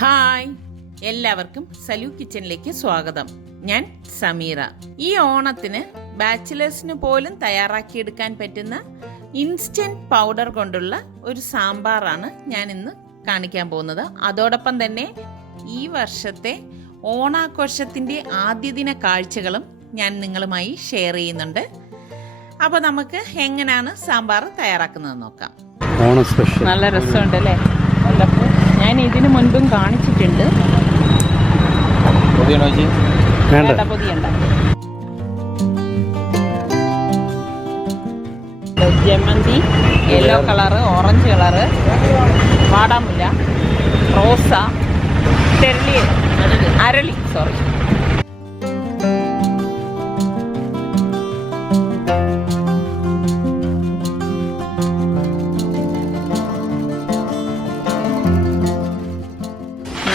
Hi, എല്ലാവർക്കും സലു കിച്ചണിലേക്ക് സ്വാഗതം. ഞാൻ സമീറ. ഈ ഓണത്തിന് ബാച്ചിലേഴ്സിന് പോലും തയ്യാറാക്കിയെടുക്കാൻ പറ്റുന്ന ഇൻസ്റ്റന്റ് പൗഡർ കൊണ്ടുള്ള ഒരു സാമ്പാറാണ് ഞാൻ ഇന്ന് കാണിക്കാൻ പോകുന്നത്. അതോടൊപ്പം തന്നെ ഈ വർഷത്തെ ഓണാഘോഷത്തിൻ്റെ ആദ്യ ദിന കാഴ്ചകളും ഞാൻ നിങ്ങളുമായി ഷെയർ ചെയ്യുന്നുണ്ട്. അപ്പോൾ നമുക്ക് എങ്ങനെയാണ് സാമ്പാർ തയ്യാറാക്കുന്നത് നോക്കാം. ഓണം സ്പെഷ്യൽ നല്ല രസമുണ്ട് അല്ലേ? വല്ലപ്പോൾ ഞാൻ ഇതിനു മുൻപും കാണിച്ചിട്ടുണ്ട്. പൊതിയണ്ട. ജമന്തി, യെല്ലോ കളറ്, ഓറഞ്ച് കളറ്, വാടാമുല്ല, റോസ, അരളി.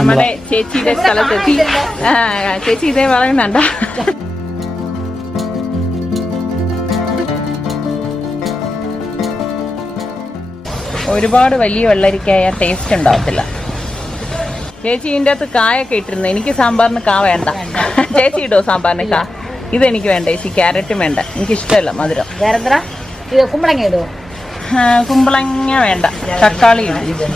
നമ്മുടെ ചേച്ചിയുടെ സ്ഥലത്തെത്തി. ചേച്ചി ഇതേ പറയുന്നുണ്ട. ഒരുപാട് വലിയ വെള്ളരിക്കായ ടേസ്റ്റ് ഉണ്ടാവത്തില്ല. ചേച്ചി ഇതിൻ്റെ അകത്ത് കായൊക്കെ ഇട്ടിരുന്നു. എനിക്ക് സാമ്പാറിന് കാ വേണ്ട. ചേച്ചി ഇടോ സാമ്പാറിന് കാ? ഇതെനിക്ക് വേണ്ട ചേച്ചി. ക്യാരറ്റും വേണ്ട, എനിക്കിഷ്ടമല്ല മധുരം. കുമ്പളങ്ങ ഇടുവോ? കുമ്പളങ്ങ വേണ്ട, തക്കാളി ഇടും.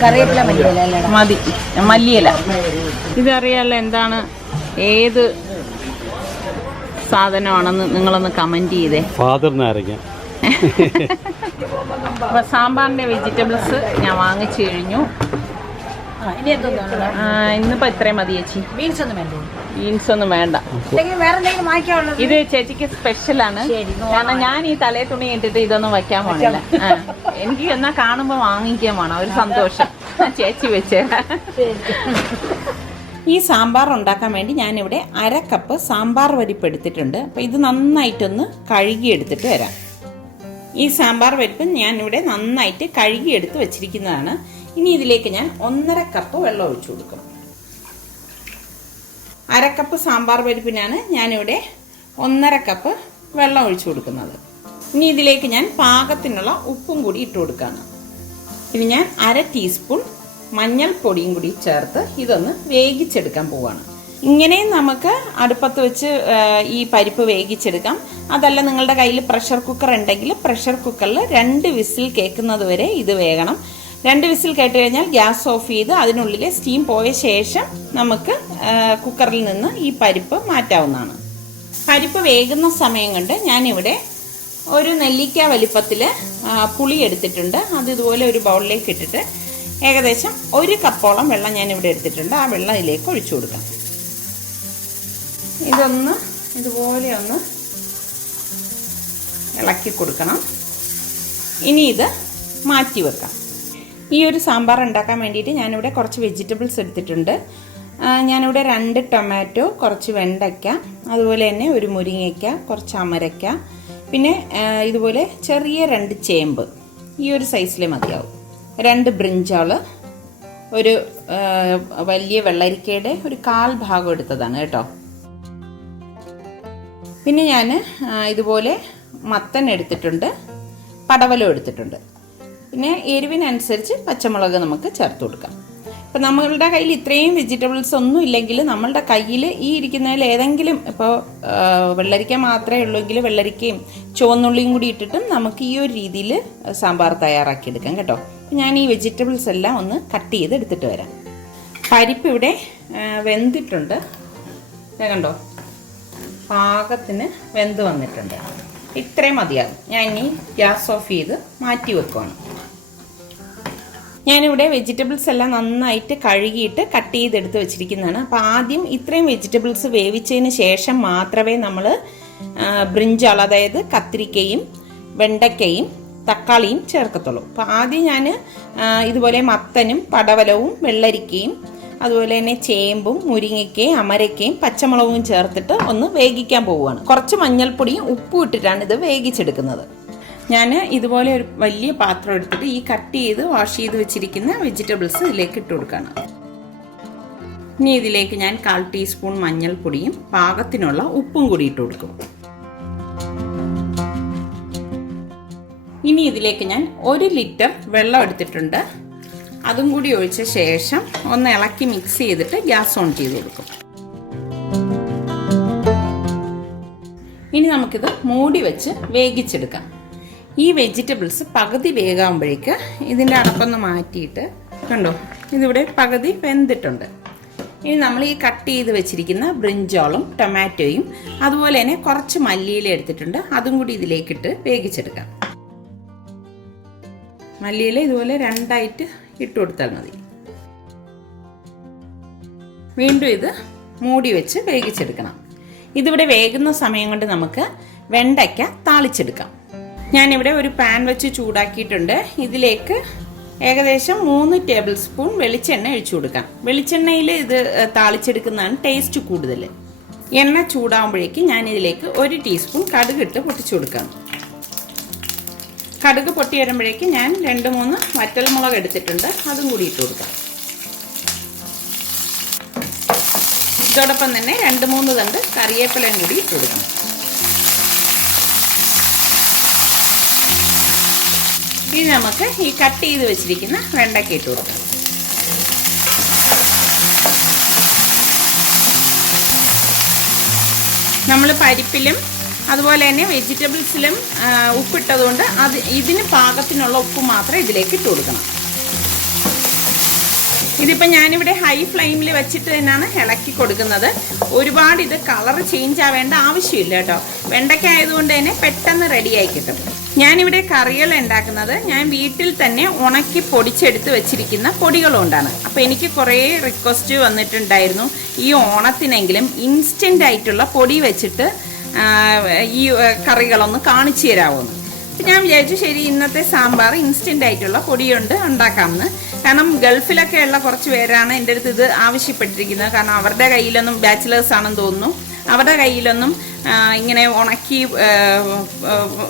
കറിവേപ്പില മതി, മല്ലിയില. ഇതറിയാലോ എന്താണ്, ഏത് സാധനമാണെന്ന് നിങ്ങളൊന്ന് കമന്റ് ചെയ്തേ. അപ്പൊ സാമ്പാറിന്റെ വെജിറ്റബിൾസ് ഞാൻ വാങ്ങിച്ചു കഴിഞ്ഞു. ഇന്നിപ്പോ ഇത്രയും മതി ചേച്ചി. ബീൻസ് ഒന്നും വേണ്ട. ഇത് ചേച്ചിക്ക് സ്പെഷ്യലാണ്. കാരണം ഞാൻ ഈ തലേ തുണി ഇട്ടിട്ട് ഇതൊന്നും വയ്ക്കാൻ പോണില്ല. എനിക്ക് എന്നാ കാണുമ്പോ വാങ്ങിക്കാൻ വേണം, ഒരു സന്തോഷം. ചേച്ചി വെച്ചേ. ഈ സാമ്പാർ ഉണ്ടാക്കാൻ വേണ്ടി ഞാനിവിടെ 1/2 കപ്പ് സാമ്പാർ പരിപ്പ് എടുത്തിട്ടുണ്ട്. അപ്പോൾ ഇത് നന്നായിട്ടൊന്ന് കഴുകിയെടുത്തിട്ട് വരാം. ഈ സാമ്പാർ പരിപ്പ് ഞാനിവിടെ നന്നായിട്ട് കഴുകിയെടുത്ത് വെച്ചിരിക്കുന്നതാണ്. ഇനി ഇതിലേക്ക് ഞാൻ 1.5 കപ്പ് വെള്ളം ഒഴിച്ചു കൊടുക്കും. 1/2 കപ്പ് സാമ്പാർ പരിപ്പിനാണ് ഞാനിവിടെ 1.5 കപ്പ് വെള്ളം ഒഴിച്ചു കൊടുക്കുന്നത്. ഇനി ഇതിലേക്ക് ഞാൻ പാകത്തിനുള്ള ഉപ്പും കൂടി ഇട്ട് കൊടുക്കുകയാണ്. ഇനി ഞാൻ 1/2 ടീസ്പൂൺ മഞ്ഞൾപ്പൊടിയും കൂടി ചേർത്ത് ഇതൊന്ന് വേവിച്ചെടുക്കാൻ പോവുകയാണ്. ഇങ്ങനെയും നമുക്ക് അടുപ്പത്ത് വെച്ച് ഈ പരിപ്പ് വേവിച്ചെടുക്കാം. അതല്ല നിങ്ങളുടെ കയ്യിൽ പ്രഷർ കുക്കർ ഉണ്ടെങ്കിൽ പ്രഷർ കുക്കറിൽ 2 വിസിൽ കേൾക്കുന്നത് വരെ ഇത് വേകണം. 2 വിസിൽ കേട്ട് കഴിഞ്ഞാൽ ഗ്യാസ് ഓഫ് ചെയ്ത് അതിനുള്ളിലെ സ്റ്റീം പോയ ശേഷം നമുക്ക് കുക്കറിൽ നിന്ന് ഈ പരിപ്പ് മാറ്റാവുന്നതാണ്. പരിപ്പ് വേകുന്ന സമയം കൊണ്ട് ഞാനിവിടെ ഒരു നെല്ലിക്ക വലിപ്പത്തിൽ പുളി എടുത്തിട്ടുണ്ട്. അത് ഇതുപോലെ ഒരു ബൗളിലേക്ക് ഇട്ടിട്ട് ഏകദേശം 1 കപ്പോളം വെള്ളം ഞാനിവിടെ എടുത്തിട്ടുണ്ട്. ആ വെള്ളം ഇതിലേക്ക് ഒഴിച്ചു കൊടുക്കാം. ഇതൊന്ന് ഇതുപോലെ ഒന്ന് ഇളക്കി കൊടുക്കണം. ഇനി ഇത് മാറ്റി വെക്കാം. ഈ ഒരു സാമ്പാർ ഉണ്ടാക്കാൻ വേണ്ടിയിട്ട് ഞാനിവിടെ കുറച്ച് വെജിറ്റബിൾസ് എടുത്തിട്ടുണ്ട്. ഞാനിവിടെ 2 ടൊമാറ്റോ, കുറച്ച് വെണ്ടയ്ക്ക, അതുപോലെ തന്നെ ഒരു മുരിങ്ങയ്ക്ക, കുറച്ച് അമരയ്ക്ക, പിന്നെ ഇതുപോലെ ചെറിയ 2 ചേമ്പ്, ഈ ഒരു സൈസിലെ മതിയാവും. 2 ബ്രിഞ്ചാൾ, ഒരു വലിയ വെള്ളരിക്കയുടെ ഒരു 1/4 ഭാഗം എടുത്തതാണ് കേട്ടോ. പിന്നെ ഞാൻ ഇതുപോലെ മത്തൻ എടുത്തിട്ടുണ്ട്, പടവലം എടുത്തിട്ടുണ്ട്. പിന്നെ എരിവിനനുസരിച്ച് പച്ചമുളക് നമുക്ക് ചേർത്ത് കൊടുക്കാം. ഇപ്പം നമ്മളുടെ കയ്യിൽ ഇത്രയും വെജിറ്റബിൾസ് ഒന്നും ഇല്ലെങ്കിൽ നമ്മളുടെ കയ്യിൽ ഈ ഇരിക്കുന്നതിൽ ഏതെങ്കിലും, ഇപ്പോൾ വെള്ളരിക്ക മാത്രമേ ഉള്ളൂവെങ്കിൽ വെള്ളരിക്കയും ചുവന്നുള്ളിയും കൂടി ഇട്ടിട്ടും നമുക്ക് ഈ ഒരു രീതിയിൽ സാമ്പാർ തയ്യാറാക്കിയെടുക്കാം കേട്ടോ. ഞാൻ ഈ വെജിറ്റബിൾസ് എല്ലാം ഒന്ന് കട്ട് ചെയ്ത് എടുത്തിട്ട് വരാം. പരിപ്പ് ഇവിടെ വെന്തിട്ടുണ്ട്, കണ്ടോ, പാകത്തിന് വെന്ത് വന്നിട്ടുണ്ട്. ഇത്രയും മതിയാകും. ഞാൻ ഇനി ഗ്യാസ് ഓഫ് ചെയ്ത് മാറ്റി വെക്കുവാണ്. ഞാനിവിടെ വെജിറ്റബിൾസ് എല്ലാം നന്നായിട്ട് കഴുകിയിട്ട് കട്ട് ചെയ്തെടുത്ത് വെച്ചിരിക്കുന്നതാണ്. അപ്പോൾ ആദ്യം ഇത്രയും വെജിറ്റബിൾസ് വേവിച്ചതിന് ശേഷം മാത്രമേ നമ്മൾ ബ്രിഞ്ചാൾ, അതായത് കത്തിരിക്കയും വെണ്ടയ്ക്കയും തക്കാളിയും ചേർക്കത്തുള്ളൂ. അപ്പോൾ ആദ്യം ഞാൻ ഇതുപോലെ മത്തനും പടവലവും വെള്ളരിക്കയും അതുപോലെ തന്നെ ചേമ്പും മുരിങ്ങയ്ക്കയും അമരയ്ക്കയും പച്ചമുളകും ചേർത്തിട്ട് ഒന്ന് വേവിക്കാൻ പോവുകയാണ്. കുറച്ച് മഞ്ഞൾപ്പൊടിയും ഉപ്പും ഇട്ടിട്ടാണ് ഇത് വേവിച്ചെടുക്കുന്നത്. ഞാൻ ഇതുപോലെ ഒരു വലിയ പാത്രം എടുത്തിട്ട് ഈ കട്ട് ചെയ്ത് വാഷ് ചെയ്ത് വെച്ചിരിക്കുന്ന വെജിറ്റബിൾസ് ഇതിലേക്ക് ഇട്ട് കൊടുക്കുകയാണ്. ഇനി ഇതിലേക്ക് ഞാൻ 1/4 ടീസ്പൂൺ മഞ്ഞൾപ്പൊടിയും പാകത്തിനുള്ള ഉപ്പും കൂടി ഇട്ട് കൊടുക്കും. ഇനി ഇതിലേക്ക് ഞാൻ 1 ലിറ്റർ വെള്ളം എടുത്തിട്ടുണ്ട്. അതും കൂടി ഒഴിച്ച ശേഷം ഒന്ന് ഇളക്കി മിക്സ് ചെയ്തിട്ട് ഗ്യാസ് ഓൺ ചെയ്ത് കൊടുക്കും. ഇനി നമുക്കിത് മൂടി വെച്ച് വേവിച്ചെടുക്കാം. ഈ വെജിറ്റബിൾസ് പകുതി വേകാകുമ്പോഴേക്ക് ഇതിൻ്റെ അടപ്പൊന്ന് മാറ്റിയിട്ട് കണ്ടോ, ഇതിവിടെ പകുതി വെന്തിട്ടുണ്ട്. ഇനി നമ്മൾ ഈ കട്ട് ചെയ്ത് വെച്ചിരിക്കുന്ന ബ്രിഞ്ചോളും ടൊമാറ്റോയും അതുപോലെ തന്നെ കുറച്ച് മല്ലിയില എടുത്തിട്ടുണ്ട്, അതും കൂടി ഇതിലേക്കിട്ട് വേവിച്ചെടുക്കാം. മല്ലിയില ഇതുപോലെ 2ആയിട്ട് ഇട്ട് കൊടുത്താൽ മതി. വീണ്ടും ഇത് മൂടി വെച്ച് വേവിച്ചെടുക്കണം. ഇതിവിടെ വേകുന്ന സമയം കൊണ്ട് നമുക്ക് വെണ്ടയ്ക്ക താളിച്ചെടുക്കാം. ഞാനിവിടെ ഒരു പാൻ വെച്ച് ചൂടാക്കിയിട്ടുണ്ട്. ഇതിലേക്ക് ഏകദേശം 3 ടേബിൾ സ്പൂൺ വെളിച്ചെണ്ണ ഒഴിച്ചു കൊടുക്കാം. വെളിച്ചെണ്ണയിൽ ഇത് താളിച്ചെടുക്കുന്നതാണ് ടേസ്റ്റ് കൂടുതൽ. എണ്ണ ചൂടാകുമ്പോഴേക്ക് ഞാനിതിലേക്ക് 1 ടീസ്പൂൺ കടുകിട്ട് പൊട്ടിച്ചു കൊടുക്കാം. കടുക് പൊട്ടി വരുമ്പോഴേക്ക് ഞാൻ 2-3 വറ്റൽമുളക് എടുത്തിട്ടുണ്ട്, അതും കൂടി ഇട്ട് കൊടുക്കാം. ഇതോടൊപ്പം തന്നെ 2-3 തണ്ട് കറിവേപ്പിലയും കൂടി ഇട്ട് കൊടുക്കണം. ഇനി നമുക്ക് ഈ കട്ട് ചെയ്ത് വെച്ചിരിക്കുന്ന വെണ്ടയ്ക്ക ഇട്ട് കൊടുക്കാം. നമ്മൾ പരിപ്പിലും അതുപോലെ തന്നെ വെജിറ്റബിൾസിലും ഉപ്പിട്ടതുകൊണ്ട് ഇതിന് പാകത്തിനുള്ള ഉപ്പ് മാത്രം ഇതിലേക്ക് ഇട്ട് കൊടുക്കണം. ഇതിപ്പോൾ ഞാനിവിടെ ഹൈ ഫ്ലെയിമിൽ വെച്ചിട്ട് തന്നെയാണ് ഇളക്കി കൊടുക്കുന്നത്. ഒരുപാട് ഇത് കളർ ചേഞ്ച് ആവേണ്ട ആവശ്യമില്ല കേട്ടോ. വെണ്ടയ്ക്ക ആയതുകൊണ്ട് തന്നെ പെട്ടെന്ന് റെഡിയായി കിട്ടും. ഞാനിവിടെ കറികൾ ഉണ്ടാക്കുന്നത് ഞാൻ വീട്ടിൽ തന്നെ ഉണക്കി പൊടിച്ചെടുത്ത് വെച്ചിരിക്കുന്ന പൊടികളുകൊണ്ടാണ്. അപ്പോൾ എനിക്ക് കുറേ റിക്വസ്റ്റ് വന്നിട്ടുണ്ടായിരുന്നു, ഈ ഓണത്തിനെങ്കിലും ഇൻസ്റ്റൻ്റ് ആയിട്ടുള്ള പൊടി വെച്ചിട്ട് ഈ കറികളൊന്ന് കാണിച്ചു തരാമോന്ന്. അപ്പം ഞാൻ വിചാരിച്ചു ശരി, ഇന്നത്തെ സാമ്പാർ ഇൻസ്റ്റൻ്റ് ആയിട്ടുള്ള പൊടി കൊണ്ട് ഉണ്ടാക്കാമെന്ന്. കാരണം ഗൾഫിലൊക്കെ ഉള്ള കുറച്ച് പേരാണ് എൻ്റെ അടുത്ത് ഇത് ആവശ്യപ്പെട്ടിരിക്കുന്നത്. കാരണം അവരുടെ കയ്യിലൊന്നും, ബാച്ചിലേഴ്സ് ആണെന്ന് തോന്നുന്നു, അവരുടെ കയ്യിലൊന്നും ഇങ്ങനെ ഉണക്കി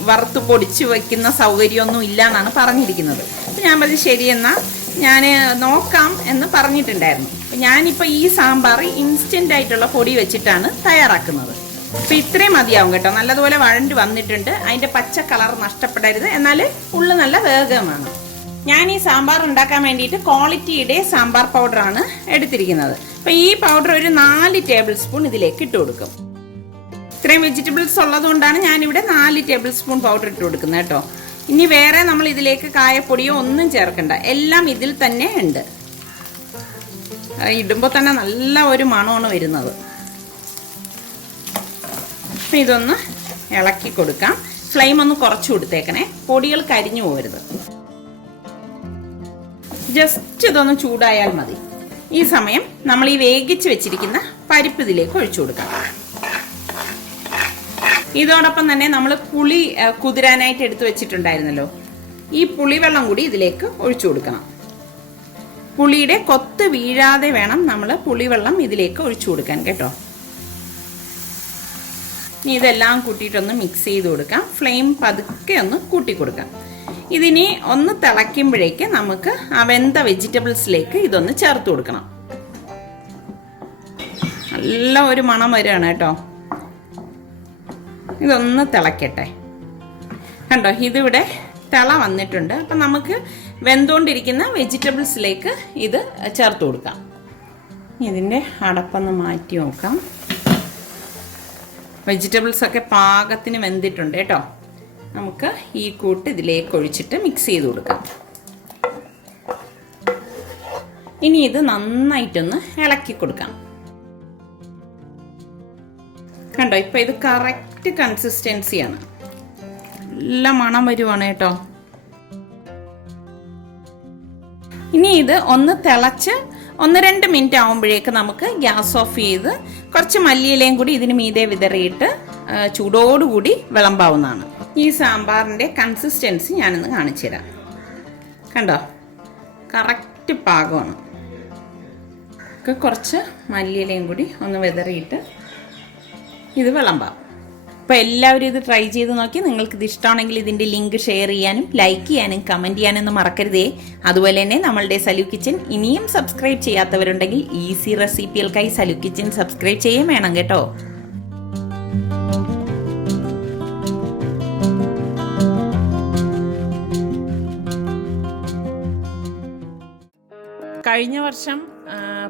വറുത്ത് പൊടിച്ച് വയ്ക്കുന്ന സൗകര്യമൊന്നും ഇല്ല എന്നാണ് പറഞ്ഞിരിക്കുന്നത്. അപ്പം ഞാൻ പറഞ്ഞു ശരി എന്നാൽ ഞാൻ നോക്കാം എന്ന് പറഞ്ഞിട്ടുണ്ടായിരുന്നു. അപ്പം ഞാനിപ്പോൾ ഈ സാമ്പാർ ഇൻസ്റ്റൻ്റ് ആയിട്ടുള്ള പൊടി വെച്ചിട്ടാണ് തയ്യാറാക്കുന്നത്. അപ്പം ഇത്രയും മതിയാവും കേട്ടോ. നല്ലതുപോലെ വഴണ്ട് വന്നിട്ടുണ്ട്. അതിൻ്റെ പച്ച കളർ നഷ്ടപ്പെടരുത്, എന്നാൽ ഉള്ളു നല്ല വേഗമാണ്. ഞാൻ ഈ സാമ്പാർ ഉണ്ടാക്കാൻ വേണ്ടിയിട്ട് ക്വാളിറ്റിയുടെ സാമ്പാർ പൗഡറാണ് എടുത്തിരിക്കുന്നത്. അപ്പം ഈ പൗഡർ ഒരു 4 ടേബിൾ സ്പൂൺ ഇതിലേക്ക് ഇട്ട് കൊടുക്കും. ഇത്രയും വെജിറ്റബിൾസ് ഉള്ളതുകൊണ്ടാണ് ഞാനിവിടെ 4 ടേബിൾ സ്പൂൺ പൗഡർ ഇട്ട് കൊടുക്കുന്നത് കേട്ടോ. ഇനി വേറെ നമ്മൾ ഇതിലേക്ക് കായപ്പൊടിയോ ഒന്നും ചേർക്കണ്ട, എല്ലാം ഇതിൽ തന്നെ ഉണ്ട്. ഇടുമ്പോൾ തന്നെ നല്ല ഒരു മണമാണ് വരുന്നത്. അപ്പം ഇതൊന്ന് ഇളക്കി കൊടുക്കാം. ഫ്ലെയിം ഒന്ന് കുറച്ച് കൊടുത്തേക്കണേ, പൊടികൾ കരിഞ്ഞു പോകരുത്. ജസ്റ്റ് ഇതൊന്ന് ചൂടായാൽ മതി. ഈ സമയം നമ്മൾ ഈ വേവിച്ച് വെച്ചിരിക്കുന്ന പരിപ്പ് ഇതിലേക്ക് ഒഴിച്ചു കൊടുക്കാം. ഇതോടൊപ്പം തന്നെ നമ്മൾ പുളി കുതിരാനായിട്ട് എടുത്തു വെച്ചിട്ടുണ്ടായിരുന്നല്ലോ, ഈ പുളിവെള്ളം കൂടി ഇതിലേക്ക് ഒഴിച്ചു കൊടുക്കണം. പുളിയുടെ കൊത്ത് വീഴാതെ വേണം നമ്മൾ പുളിവെള്ളം ഇതിലേക്ക് ഒഴിച്ചു കൊടുക്കാൻ കേട്ടോ. ഇനി ഇതെല്ലാം കൂട്ടിയിട്ടൊന്ന് മിക്സ് ചെയ്ത് കൊടുക്കാം. ഫ്ലെയിം പതുക്കെ ഒന്ന് കൂട്ടി കൊടുക്കാം. ഇതിനി ഒന്ന് തിളയ്ക്കുമ്പോഴേക്ക് നമുക്ക് ആ വെന്ത വെജിറ്റബിൾസിലേക്ക് ഇതൊന്ന് ചേർത്ത് കൊടുക്കണം. നല്ല ഒരു മണം വരികയാണ് കേട്ടോ. ഇതൊന്ന് തിളയ്ക്കട്ടെ. കണ്ടോ, ഇതിവിടെ തിള വന്നിട്ടുണ്ട്. അപ്പം നമുക്ക് വെന്തുകൊണ്ടിരിക്കുന്ന വെജിറ്റബിൾസിലേക്ക് ഇത് ചേർത്ത് കൊടുക്കാം. ഇതിൻ്റെ അടപ്പൊന്ന് മാറ്റി നോക്കാം. വെജിറ്റബിൾസൊക്കെ പാകത്തിന് വെന്തിട്ടുണ്ട് കേട്ടോ. നമുക്ക് ഈ കൂട്ട് ഇതിലേക്ക് ഒഴിച്ചിട്ട് മിക്സ് ചെയ്ത് കൊടുക്കാം. ഇനി ഇത് നന്നായിട്ടൊന്ന് ഇളക്കി കൊടുക്കാം. കണ്ടോ, ഇപ്പൊ ഇത് കറക്റ്റ് കൺസിസ്റ്റൻസിയാണ്. നല്ല മണം വരുവാണ് കേട്ടോ. ഇനി ഇത് ഒന്ന് തിളച്ച് 1-2 മിനിറ്റ് ആവുമ്പോഴേക്ക് നമുക്ക് ഗ്യാസ് ഓഫ് ചെയ്ത് കുറച്ച് മല്ലിയിലയും കൂടി ഇതിന് മീതെ വിതറിയിട്ട് ചൂടോടുകൂടി വിളമ്പാവുന്നതാണ്. ഈ സാമ്പാറിൻ്റെ കൺസിസ്റ്റൻസി ഞാനൊന്ന് കാണിച്ചു തരാം. കണ്ടോ, കറക്റ്റ് പാകമാണ്. കുറച്ച് മല്ലിയിലയും കൂടി ഒന്ന് വിതറിയിട്ട് ഇത് വിളമ്പാം. അപ്പോൾ എല്ലാവരും ഇത് ട്രൈ ചെയ്ത് നോക്കി. നിങ്ങൾക്കിത് ഇഷ്ടമാണെങ്കിൽ ഇതിൻ്റെ ലിങ്ക് ഷെയർ ചെയ്യാനും ലൈക്ക് ചെയ്യാനും കമൻറ്റ് ചെയ്യാനൊന്നും മറക്കരുതേ. അതുപോലെ തന്നെ നമ്മളുടെ സലു കിച്ചൻ ഇനിയും സബ്സ്ക്രൈബ് ചെയ്യാത്തവരുണ്ടെങ്കിൽ ഈസി റെസിപ്പികൾക്കായി സലു കിച്ചൻ സബ്സ്ക്രൈബ് ചെയ്യാൻ വേണം കേട്ടോ. കഴിഞ്ഞ വർഷം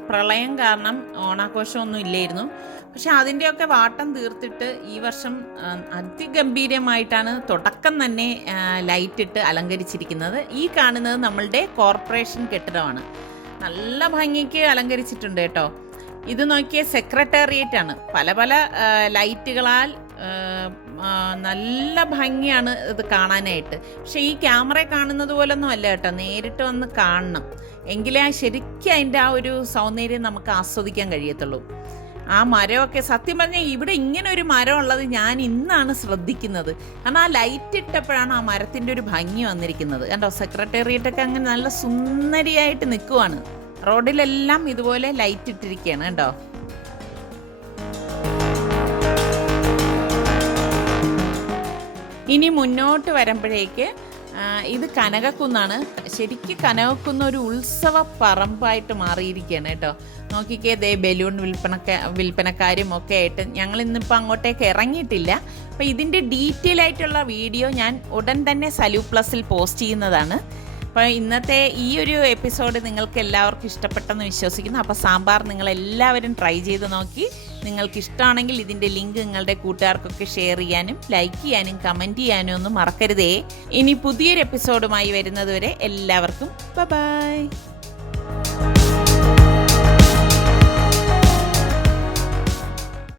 പ്രളയം കാരണം ഓണാഘോഷമൊന്നും ഇല്ലായിരുന്നു. പക്ഷെ അതിൻ്റെയൊക്കെ വാട്ടം തീർത്തിട്ട് ഈ വർഷം അതിഗംഭീരമായിട്ടാണ് തുടക്കം തന്നെ ലൈറ്റിട്ട് അലങ്കരിച്ചിരിക്കുന്നത്. ഈ കാണുന്നത് നമ്മളുടെ കോർപ്പറേഷൻ കെട്ടിടമാണ്. നല്ല ഭംഗിക്ക് അലങ്കരിച്ചിട്ടുണ്ട് കേട്ടോ. ഇത് നോക്കിയ സെക്രട്ടേറിയറ്റ് ആണ്. പല പല ലൈറ്റുകളാൽ നല്ല ഭംഗിയാണ് ഇത് കാണാനായിട്ട്. പക്ഷെ ഈ ക്യാമറ കാണുന്നത് പോലൊന്നും അല്ല കേട്ടോ, നേരിട്ട് വന്ന് കാണണം. എങ്കിലേ ശരിക്കും അതിൻ്റെ ആ ഒരു സൗന്ദര്യം നമുക്ക് ആസ്വദിക്കാൻ കഴിയത്തുള്ളൂ. ആ മരമൊക്കെ സത്യം പറഞ്ഞാൽ ഇവിടെ ഇങ്ങനെ ഒരു മരം ഉള്ളത് ഞാൻ ഇന്നാണ് ശ്രദ്ധിക്കുന്നത്. കാരണം ആ ലൈറ്റ് ഇട്ടപ്പോഴാണ് ആ മരത്തിൻ്റെ ഒരു ഭംഗി വന്നിരിക്കുന്നത്. കണ്ടോ, സെക്രട്ടേറിയറ്റൊക്കെ അങ്ങനെ നല്ല സുന്ദരിയായിട്ട് നിൽക്കുവാണ്. റോഡിലെല്ലാം ഇതുപോലെ ലൈറ്റ് ഇട്ടിരിക്കുകയാണ് കണ്ടോ. ഇനി മുന്നോട്ട് വരുമ്പോഴേക്ക് ഇത് കനകക്കുന്നാണ്. ശരിക്കും കനകക്കുന്ന് ഒരു ഉത്സവ പറമ്പായിട്ട് മാറിയിരിക്കുകയാണ് കേട്ടോ. നോക്കിക്കേ, ദേ ബലൂൺ വിൽപ്പനക്കാരും ഒക്കെ ആയിട്ട്. ഞങ്ങൾ ഇന്നിപ്പോൾ അങ്ങോട്ടേക്ക് ഇറങ്ങിയിട്ടില്ല. അപ്പോൾ ഇതിൻ്റെ ഡീറ്റെയിൽ ആയിട്ടുള്ള വീഡിയോ ഞാൻ ഉടൻ തന്നെ സലു പ്ലസിൽ പോസ്റ്റ് ചെയ്യുന്നതാണ്. അപ്പോൾ ഇന്നത്തെ ഈ ഒരു എപ്പിസോഡ് നിങ്ങൾക്ക് എല്ലാവർക്കും ഇഷ്ടപ്പെട്ടെന്ന് വിശ്വസിക്കുന്നു. അപ്പോൾ സാമ്പാർ നിങ്ങളെല്ലാവരും ട്രൈ ചെയ്ത് നോക്കി. നിങ്ങൾക്ക് ഇഷ്ടമാണെങ്കിൽ ഇതിൻ്റെ ലിങ്ക് നിങ്ങളുടെ കൂട്ടുകാർക്കൊക്കെ ഷെയർ ചെയ്യാനും ലൈക്ക് ചെയ്യാനും കമൻറ്റ് ചെയ്യാനും ഒന്നും മറക്കരുതേ. ഇനി പുതിയൊരു എപ്പിസോഡുമായി വരുന്നതുവരെ എല്ലാവർക്കും ബൈ.